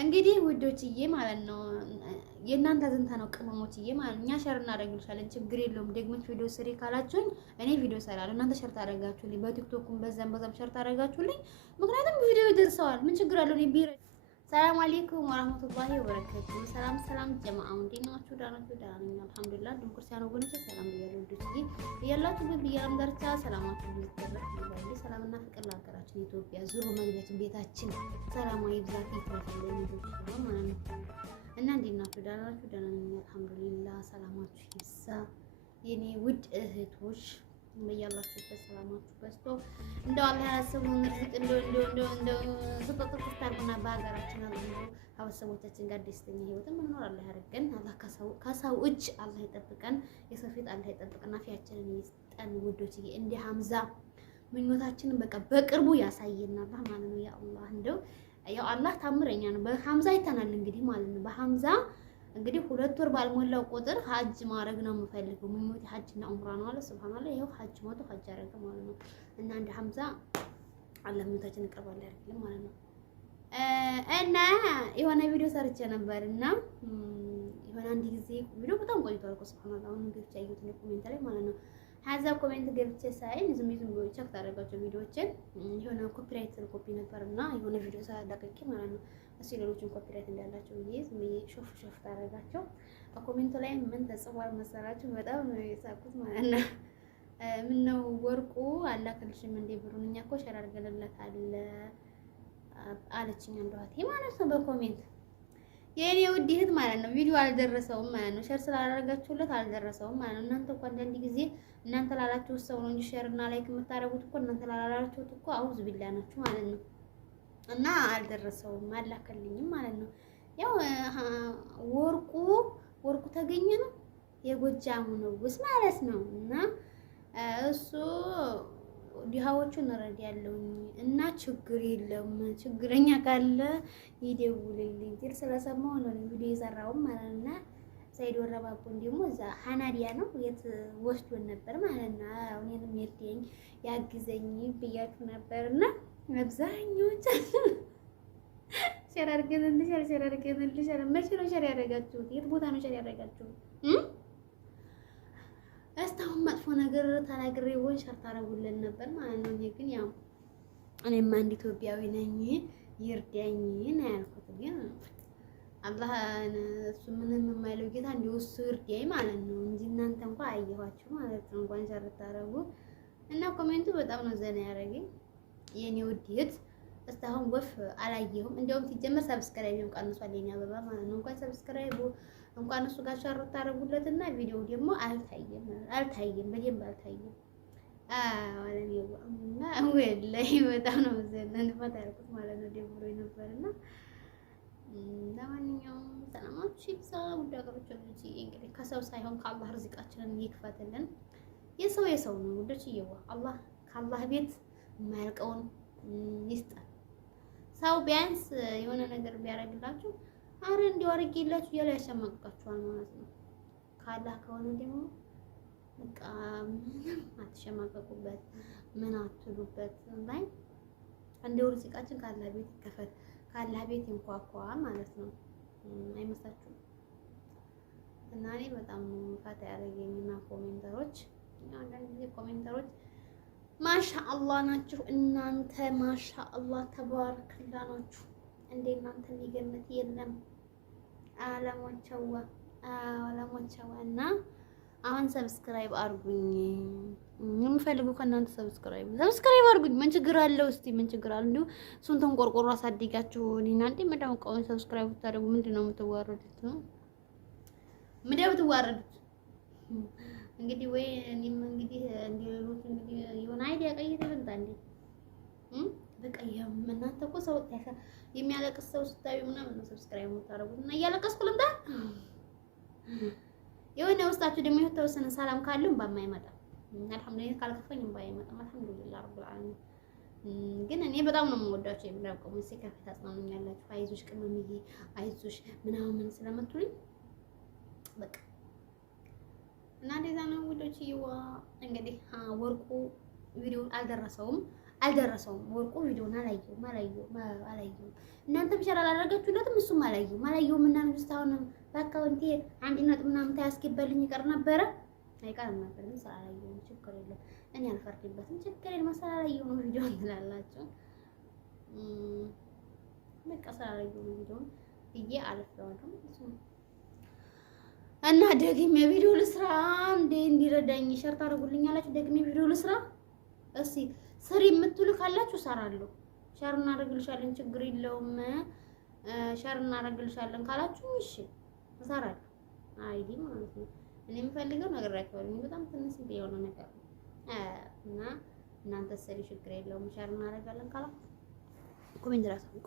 እንግዲህ ውዶችዬ ማለት ነው የእናንተ ዝንታ ነው ቅመሞችዬ ማለት ነው። እኛ ሸር እናደርግልሻለን ችግር የለውም። ደግመሽ ቪዲዮ ስሪ ካላችሁኝ እኔ ቪዲዮ እሰራለሁ። እናንተ ሸር ታደርጋችሁልኝ በቲክቶክም በዛም ሸር ታደርጋችሁልኝ። ምክንያቱም ቪዲዮ ይደርሰዋል። ምን ችግር አለው? እኔ ቢረ ሰላም አለይኩም ወራህመቱላሂ ወበረካቱ። ሰላም ጀማዓው እንዴት ናችሁ? ደህና ናችሁ? ደህና ነኝ አልሐምዱሊላህ። ድን ክርስቲያኖ ወገኖቼ ሰላም ብያለሁ። ውዶችዬ እያላችሁ ብያለሁ ዳርቻ ሰላማችሁ ይዘረፍ ይባል። ሰላምና ፍቅር ለሀገራችን ኢትዮጵያ ዙሮ መግቢያችን ቤታችን ሰላማዊ ብዛት ይትረፍልን ልጆች ነው ማለት ነው። እና እንዴት ናችሁ? ደህና ናችሁ? ደህና ነኝ አልሐምዱሊላህ። ሰላማችሁ ይብዛ የኔ ውድ እህቶች በያላችሁበት ሰላማችሁ በዝቶ እንደው አላህ ያሰቡን ርዝቅ እንደው ስጦታ ታርጉና በሀገራችን አሉ ከቤተሰቦቻችን ጋር ደስተኛ ህይወትን መኖር አላህ ያደርገን። አላህ ከሰው እጅ አላህ ይጠብቀን። የሰው ፊት አላህ ይጠብቀን። አፊያችንን ይስጠን ውዶችዬ። እንደ ሐምዛ ምኞታችንን በቃ በቅርቡ ያሳየናል ማለት ነው። ያ አላህ እንደው ያው አላህ ታምረኛ ነው። በሐምዛ አይተናል እንግዲህ ማለት ነው። በሐምዛ እንግዲህ 2 ወር ባልሞላው ቁጥር ሀጅ ማድረግ ነው የምፈልገው። ምኞቴ ሀጅና ኡምራ ነው አለ ሱብሃንአላህ። ይሄው ሀጅ ሞቶ ሀጅ አደረገ ማለት ነው። እና እንደ ሐምዛ አላህ ምኞታችንን ይቀርባል ያደርግልን ማለት ነው። እና የሆነ ቪዲዮ ሰርቼ ነበርና የሆነ አንድ ጊዜ ቪዲዮ በጣም ቆይቷል እኮ ሱብሃንአላህ። አሁን ገብቼ አየሁት ነው ኮሜንት ላይ ማለት ነው። ሀዛ ኮሜንት ገብቼ ሳይ ዝም ብሎ ቸክ ታደርጋቸው ቪዲዮዎችን የሆነ ኮፒራይት ኮፒ ነበርና የሆነ ቪዲዮ ሳላደቀቂ ማለት ነው እሱ ሌሎችን ኮፒራይት እንዳላቸው ብዬ ዝም ብዬ ሾፍ ታደርጋቸው። ኮሜንቱ ላይ ምን ተጽፏል መሰላችሁ? በጣም ነው የሳቁት ማለት ነው። ምነው ወርቁ አላከልሽም እንዴ ብሩን? እኛ እኮ ሸር አድርገንለታል አለችኝ እንደዋት ማለት ነው በኮሜንት የኔ ውድ እህት ማለት ነው። ቪዲዮ አልደረሰውም ማለት ነው። ሸር ስላላደረጋችሁለት አልደረሰውም ማለት ነው። እናንተ እኮ አንዳንድ ጊዜ እናንተ ላላችሁት ሰው ነው እንጂ ሸር እና ላይክ የምታደርጉት እኮ እናንተ ላላችሁት እኮ አውዝ ቢላ ናችሁ ማለት ነው። እና አልደረሰውም አላከልኝም ማለት ነው። ያው ወርቁ ተገኘ ነው የጎጃሙ ነው ውስ ማለት ነው። እና እሱ ድሃዎቹን እረዳለሁኝ እና ችግር የለም ችግረኛ ካለ ይደውልልኝ ሲል ስለሰማሁ ነው ቪዲዮ የሰራው ማለት ነው። ሰይድ ወረባቦን ደግሞ እዛ ሐናዲያ ነው የት ወስዶን ነበር ማለት ነው። እኔንም ይርዳኝ ያግዘኝ ብያችሁ ነበርና አብዛኞቹ ሸር አድርገንልሻል። መቼ ነው ሸር ያደረጋችሁት? የት ቦታ ነው ሸር ያደረጋችሁት? እስካሁን መጥፎ ነገር ተናግሬ ወይ ሸር ታደርጉልን ነበር ማለት ነው። እኔ ግን ያው እኔማ አንድ ኢትዮጵያዊ ነኝ ይርዳኝ ነው ያልኩት። ግን አላህ እሱ ምንም የማይለው ጌታ እንዲሁ እሱ ይርዳኝ ማለት ነው እንጂ እናንተ እንኳን አየኋችሁ ማለት ነው እንኳን ሸር ታደርጉ እና ኮሜንቱ በጣም ነው ዘና ያደረገኝ የኔ ውድት። እስካሁን ወፍ አላየሁም። እንደውም ሲጀመር ሰብስክራይብ ቀንሷል የኔ አበባ ማለት ነው። እንኳን ሰብስክራይብ እንኳን እሱ ጋር ሸር ታደርጉለትና ቪዲዮ ደግሞ አልታየም በደንብ አልታየም። እና ወላሂ በጣም ነው ዘነን ፈታልኩት ማለት ነው። ደብሮኝ ነበርና ለማንኛውም ሰላማችሁ ይብዛ ውድ ሀገሮች ልጅ እንግዲህ ከሰው ሳይሆን ከአላህ ርዝቃችንን ይክፈትልን። የሰው ነው ውዶች ይዋ አላህ ከአላህ ቤት የማያልቀውን ይስጣል። ሰው ቢያንስ የሆነ ነገር ቢያደርግላችሁ አረ እንዲያው አድርጌላችሁ እያለ ያሸማቅቃችኋል ማለት ነው። ካላህ ከሆነ ደግሞ በቃ ምንም አትሸማቀቁበት፣ ምን አትሉበት ላይ እንደው ርዝቃችን ካላህ ቤት ይከፈት፣ ካላህ ቤት ይንኳኳ ማለት ነው። አይመስላችሁም? እና እኔ በጣም ፈታ ያደረገኝና ኮሜንተሮች አንዳንድ ጊዜ ኮሜንተሮች ማሻአላህ ናችሁ እናንተ ማሻአላህ ተባረክላ ናችሁ። እንደ እናንተ የሚገመት የለም አለሞቻዋ እና አሁን ሰብስክራይብ አድርጉኝ። የምፈልገው ከእናንተ ሰብስክራይብ አድርጉኝ። ምን ችግር አለው? እስቲ ምን ችግር አለው? እንዲሁ ሱንተን ቆርቆሮ አሳድጋችሁ እኔና እንዴ መዳውቀውን ሰብስክራይብ ብታደርጉ ምንድነው የምትዋረዱት ነው? ምንድነው የምትዋረዱት? እንግዲህ ወይ እኔም እንግዲህ እንደሌሎች እንግዲህ የሆነ አይዲያ ቀይረን እንዴ በቃ እናንተ እኮ ሰው የሚያለቅስ ሰው ስታዩ ምናምን ነው ሰብስክራይብ የምታደርጉት እና እያለቀስኩ ልምጣ የሆነ ውስጣችሁ ደግሞ የተወሰነ ሰላም ካለው ባማይመጣ አልሐምዱሊላህ ካልከፈኝ ባይመጣ አልሐምዱሊላህ ረብል ዓለሚን። ግን እኔ በጣም ነው የምወዳችሁ የምናውቀው ምን ሲከፍት ታጽናኑኛላችሁ። አይዞሽ ቅመምዬ አይዞሽ ምናምን ስለምትሉኝ በቃ እና እንደዛ ነው ውዶች። ይዋ እንግዲህ ወርቁ ቪዲዮ አልደረሰውም አልደረሰውም። ወርቁ ቪዲዮን አላየሁም። እናንተም ሸር አላደረጋችሁለትም፣ እሱም አላየሁም። እና ንግስት አሁን በአካውንቴ 1 ምናምን ታያስገባልኝ ይቀር ነበረ አይቀርም ነበር። ምን ስላላየሁም ችግር የለም። እኔ አልፈርድበትም። ችግር የለም። ስላላየሁ ነው ቪዲዮ እንትላላችሁ በቃ ስላላየሁ ነው ቪዲዮ ብዬ አልፈዋለሁ እና ደግሜ ቪዲዮ ልስራ እንዲረዳኝ ሸር ታደርጉልኛላችሁ። ደግሜ ቪዲዮ ልስራ እስኪ ስሪ የምትሉ ካላችሁ እሰራለሁ። ሸር እናደርግልሻለን፣ ችግር የለውም። ሸር እናደርግልሻለን ካላችሁ እሺ እሰራለሁ። አይዲ ማለት ነው። እኔ የምፈልገው ነገር አይደለም፣ በጣም ትንሽ የሆነ ነገር እና እናንተ ስሪ ችግር የለውም። ሸር እናደርጋለን ካላችሁ ኮሜንት ላይ አሳውቁ።